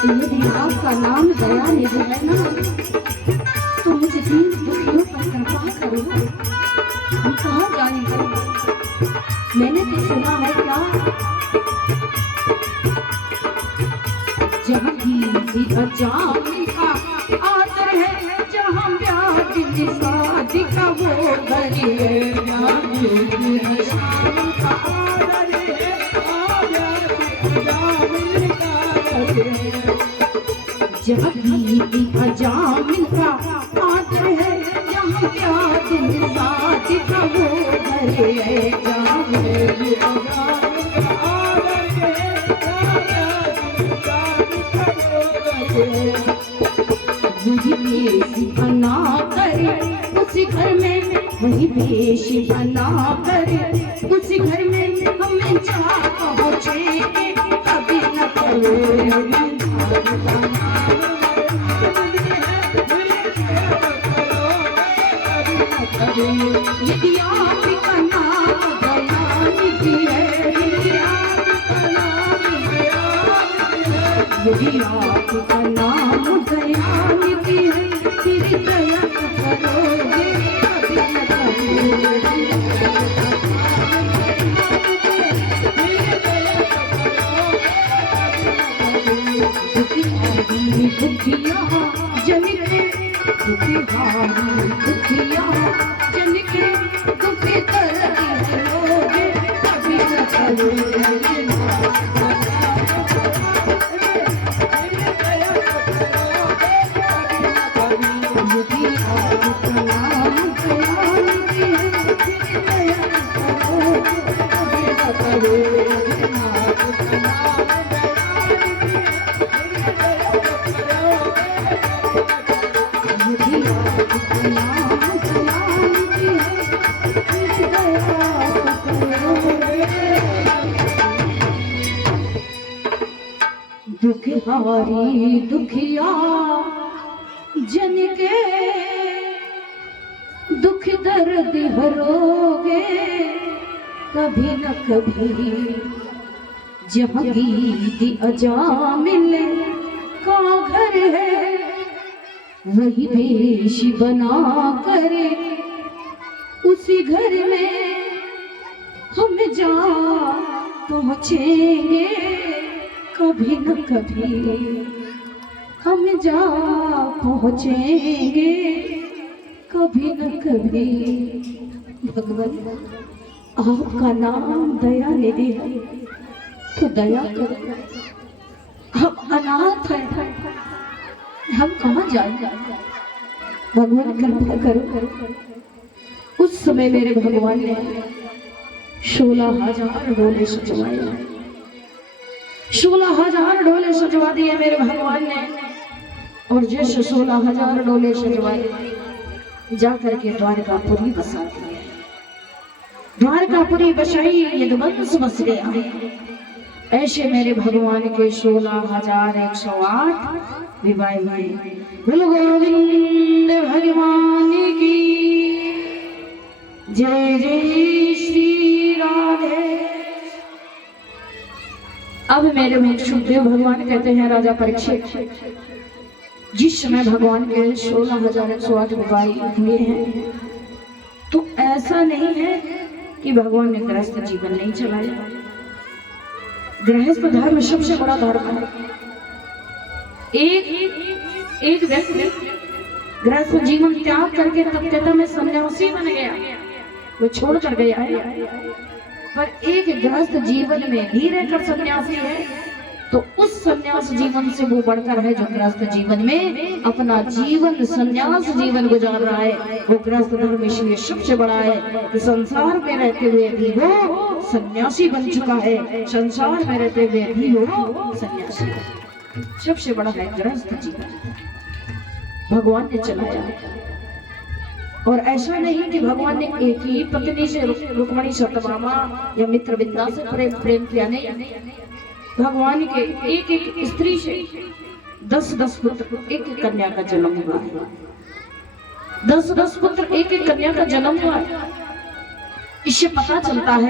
यदि आपका नाम दया निधि है ना, तो मुझे दीन दुखियों पर कृपा करो। हम कहाँ जाएंगे? मैंने तो सुना है क्या, जहाँ की अजामी का आदर है, जहाँ ब्याह शादी का वो दरी है, जहाँ की अजामी का आदर है, जहाँ की अजामिन का आदर है, यहाँ प्यार शादी का वो घर है, जहाँ की अजामिन का आदर है, वही बेशी बना करे उसी घर में, वही बेशी बना करे उसी घर में, हमें जा पहुँचेंगे कभी न करो। यदि आपका नाम दयानिधि है, यदि आपका नाम दयानिधि है, फिर दया करोगे कभी न करोगे। दुखिया जनिके दुखिया जनिके दुखी दर्द लोगे कभी न करोगे। दुखहारी दुखिया जन के दुख दर्द भरोगे कभी न कभी। जहाँ गीती अजामिल का घर है, वही वेश बना करे उसी घर में हम जा पहुँचेंगे कभी न कभी। हम जा पहुँचेंगे कभी न कभी। भगवान आपका नाम दया निधि है, तो दया करो। हम अनाथ हैं, हम कहाँ जाएंगे? भगवान कृपा करो। उस समय मेरे भगवान ने 16,000 डोले सजवाए, 16,000 डोले सजवा दिए मेरे भगवान ने। और जैसे 16,000 डोले सजवाए, जाकर के द्वारकापुरी बसा दिए। द्वारकापुरी बसाई, यदुवंश बस गया। ऐसे मेरे भगवान के 16,108 विवाह हुए। बोलो गोविंद भगवान की जय। जय श्री राधे। अब मेरे सुखदेव भगवान कहते हैं, राजा परीक्षित, जिस समय भगवान के 16,108 विवाह हुए हैं, तो ऐसा नहीं है कि भगवान ने गृहस्थ जीवन नहीं चलाया। गृहस्थ धर्म सबसे बड़ा धर्म है। एक व्यक्ति गृहस्थ जीवन त्याग करके तब कहता मैं सन्यासी बन गया, वो छोड़ कर गया है। पर एक गृहस्थ जीवन में भी रहकर सन्यासी है, तो उस उस सन्यास जीवन से वो बढ़कर है जो गृहस्थ जीवन में अपना जीवन सन्यास जीवन गुजार रहा है। वो गृहस्थ धर्म इसलिए सबसे बड़ा है कि संसार में रहते हुए भी वो सन्यासी बन चुका है, संसार में रहते हुए भी वो सन्यासी सबसे बड़ा है गृहस्थ जीवन भगवान ने चलाया। और ऐसा नहीं कि भगवान ने एक ही पत्नी से रुक्मणी सत्यभामा या मित्रविंदा से प्रेम किया, नहीं। भगवान के एक एक स्त्री से 10-10 पुत्र एक एक कन्या का जन्म हुआ है। 10-10 पुत्र एक एक कन्या का जन्म हुआ है। इससे पता चलता है